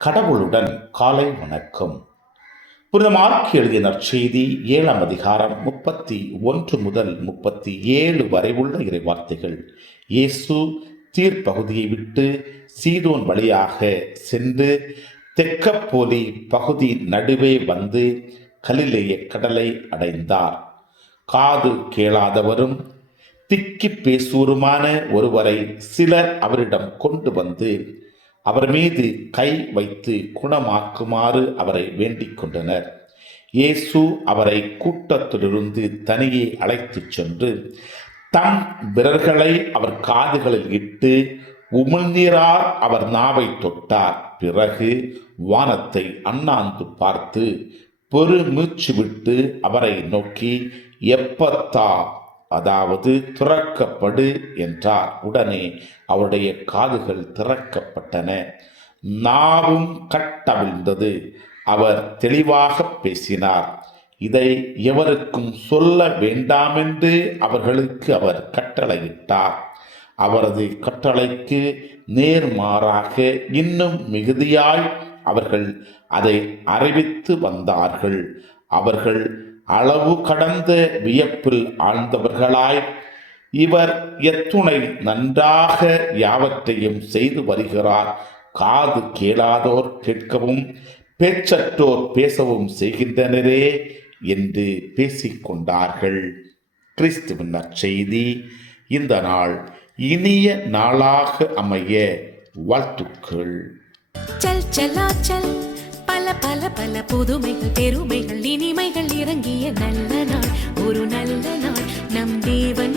கடவுளுடன் காலை வணக்கம். புனித மார்க் எழுதிய நற்செய்தி 7ஆம் அதிகாரம் 31 முதல் 37 வரை உள்ள இறைவார்த்தைகள். இயேசு தீர்ப்பகுதியை விட்டு சீதோன் வழியாக சென்று தெக்கப்போலி பகுதி நடுவே வந்து கலிலேய கடலை அடைந்தார். காது கேளாதவரும் திக்கி பேசுவருமான ஒருவரை சிலர் அவரிடம் கொண்டு வந்து அவர் மீது கை வைத்து குணமாக்குமாறு அவரை வேண்டிக் கொண்டனர். இயேசு அவரை கூட்டத்திலிருந்து தனியே அழைத்துச் சென்று தம் விரல்களை அவர் காதுகளில் இட்டு உமிழ்நீரால் அவர் நாவை தொட்டார். பிறகு வானத்தை அண்ணாந்து பார்த்து பெருமூச்சு விட்டு அவரை நோக்கி எப்பத்தா, அதாவது திறக்கப்படு என்றார். உடனே அவருடைய காதுகள் திறக்கப்பட்டன, நாவும் கட்டவிழ்ந்தது. அவர் தெளிவாக பேசினார். இதை எவருக்கும் சொல்ல வேண்டாமென்று அவர்களுக்கு அவர் கட்டளையிட்டார். அவரது கட்டளைக்கு நேர்மாறாக இன்னும் மிகுதியாய் அவர்கள் அதை அறிவித்து வந்தார்கள். அவர்கள் அளவு கடந்த வியப்பில் ஆழ்ந்தவர்களாய், இவர் எத்துணை நன்றாக யாவற்றையும் செய்து வருகிறார், காது கேளாதோர் கேட்கவும் பேச்சற்றோர் பேசவும் செய்கின்றனரே என்று பேசிக்கொண்டார்கள். கிறிஸ்துவின் நற்செய்தி. இந்த நாள் இனிய நாளாக அமைய வாழ்த்துக்கள். சல் சலாச்சல், பல பல பல புதுமைகள் பெருமைகள் இனிமைகள் இறங்கிய நல்ல நாள், ஒரு நல்ல நாள், நம் தேவன்